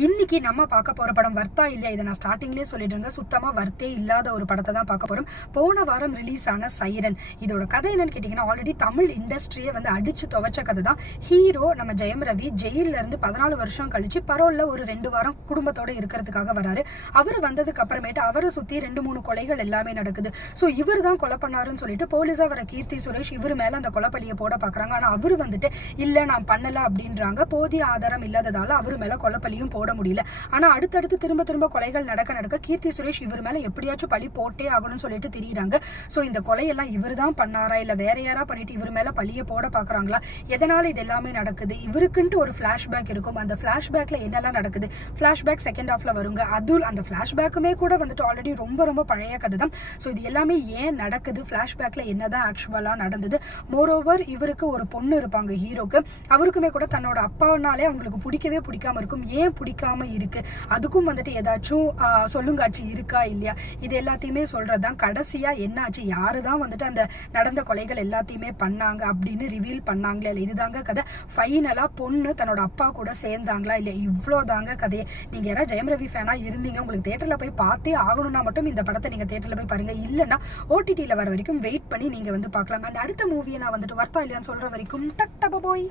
இன்னைக்கு நம்ம பார்க்க போற படம் வர்த்தா இல்லையா, இதை நான் ஸ்டார்டிங்லேயே சொல்லிடுங்க, சுத்தமா வர்த்தே இல்லாத ஒரு படத்தை தான் பார்க்க போறோம். போன வாரம் ரிலீஸ் ஆன சைரன். இதோட கதை என்னன்னு கேட்டீங்கன்னா, ஆல்ரெடி தமிழ் இண்டஸ்ட்ரியை வந்து அடிச்சு துவைச்ச கதை தான். ஹீரோ நம்ம ஜெயம் ரவி ஜெயில இருந்து 14 வருஷம் கழிச்சு பரோல்ல ஒரு 2 வாரம் குடும்பத்தோட இருக்கிறதுக்காக வராரு. அவர் வந்ததுக்கு அப்புறமேட்டு அவரை சுத்தி 2-3 கொலைகள் எல்லாமே நடக்குது. ஸோ இவர் தான் கொலை பண்ணாருன்னு சொல்லிட்டு போலீஸா வர கீர்த்தி சுரேஷ் இவர் மேல அந்த கொலைப்பழியை போட பாக்குறாங்க. ஆனா அவரு வந்துட்டு இல்ல நான் பண்ணல அப்படின்றாங்க. போதிய ஆதாரம் இல்லாததால அவரு மேல கொலைப்பழியும் போட முடியல. ஆனா அடுத்தடுத்து திரும்ப கொலைகள் நடக்க கீர்த்தி சுரேஷ் இவர் மேல எப்படியாச்சும் பழி போட்டே ஆகணும்னு சொல்லிட்டு தெரியுறாங்க. சோ இந்த கொலையெல்லாம் இவர் தான் பண்ணாரா இல்ல வேற யாரா பண்ணிட்டு இவர் மேல பழிய போட பாக்குறாங்களா, எதனால இது எல்லாமே நடக்குது, இவருக்குன்ட்டு ஒரு பிளாஷ்பேக் இருக்கும். அந்த பிளாஷ்பேக்ல என்னெல்லாம் நடக்குது, பிளாஷ்பேக் செகண்ட் ஹாஃப்ல வருங்க. அதுல அந்த பிளாஷ்பேக்குமே கூட வந்துட்டு ஆல்ரெடி ரொம்ப பழைய கதை தான். ஸோ இது எல்லாமே ஏன் நடக்குது, பிளாஷ்பேக்ல என்னதான் ஆக்சுவலா நடந்தது. மோரோவர் இவருக்கு ஒரு பொண்ணு இருப்பாங்க ஹீரோக்கு, அவருக்குமே கூட தன்னோட அப்பானாலே அவங்களுக்கு பிடிக்கவே பிடிக்காம இருக்கும். ஏன் பிடிக்காம இருக்கு, அதுக்கும் வந்துட்டு ஏதாச்சும் சொல்லுங்காட்சி இருக்கா இல்லையா, இது எல்லாத்தையுமே சொல்றதுதான். கடைசியா என்ன ஆச்சு, யாருதான் வந்துட்டு அந்த நடந்த கொலைகள் எல்லாத்தையுமே பண்ணாங்க அப்படின்னு ரிவீல் பண்ணாங்களா இல்லை, இதுதாங்க கதை. ஃபைனலா பொண்ணு தன்னோட அப்பா கூட சேர்ந்தாங்களா இல்லையா, இவ்வளோதாங்க கதையை. நீங்க யாராவது ஜெயம் ரவி ஃபேனா இருந்தீங்க, உங்களுக்கு தேட்டர்ல போய் பார்த்தே ஆகணும்னா மட்டும் இந்த படத்தை நீங்க தேட்டர்ல போய் பாருங்க. இல்லைன்னா ஓடிடியில வர வரைக்கும் வெயிட் பண்ணி நீங்க வந்து பார்க்கலாம். அடுத்த மூவியை நான் வந்துட்டு வர்த்தா இல்லையான்னு சொல்ற வரைக்கும் டட்டா பாய்.